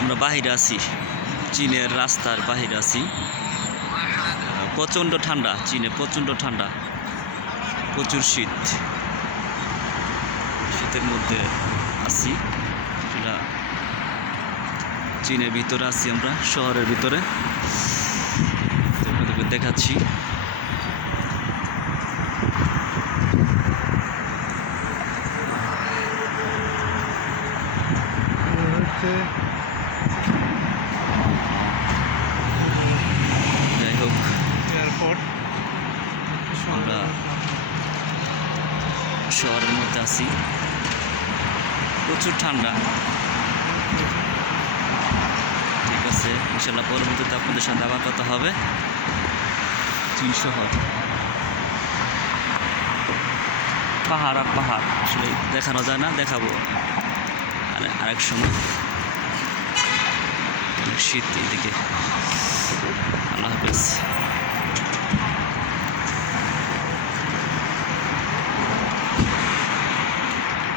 আমরা বাহিরে আছি, চীনের রাস্তার বাহিরে আছি। প্রচণ্ড ঠান্ডা, চীনে প্রচণ্ড ঠান্ডা, প্রচুর শীত। শীতের মধ্যে আছি, সেটা চীনের ভিতরে আছি, আমরা শহরের ভিতরে আপনাদেরকে দেখাচ্ছি। যাই হোক, এয়ারপোর্ট আমরা শহরের মধ্যে আছি, প্রচুর ঠান্ডা। ঠিক আছে, ইনশাল্লাহ পরবর্তীতে আপনাদের সাথে আবার কথা হবে। চীন শহর, পাহাড় আর পাহাড়, আসলে দেখানো যায় না, দেখাবো আরেক সময়। শীত এদিকে।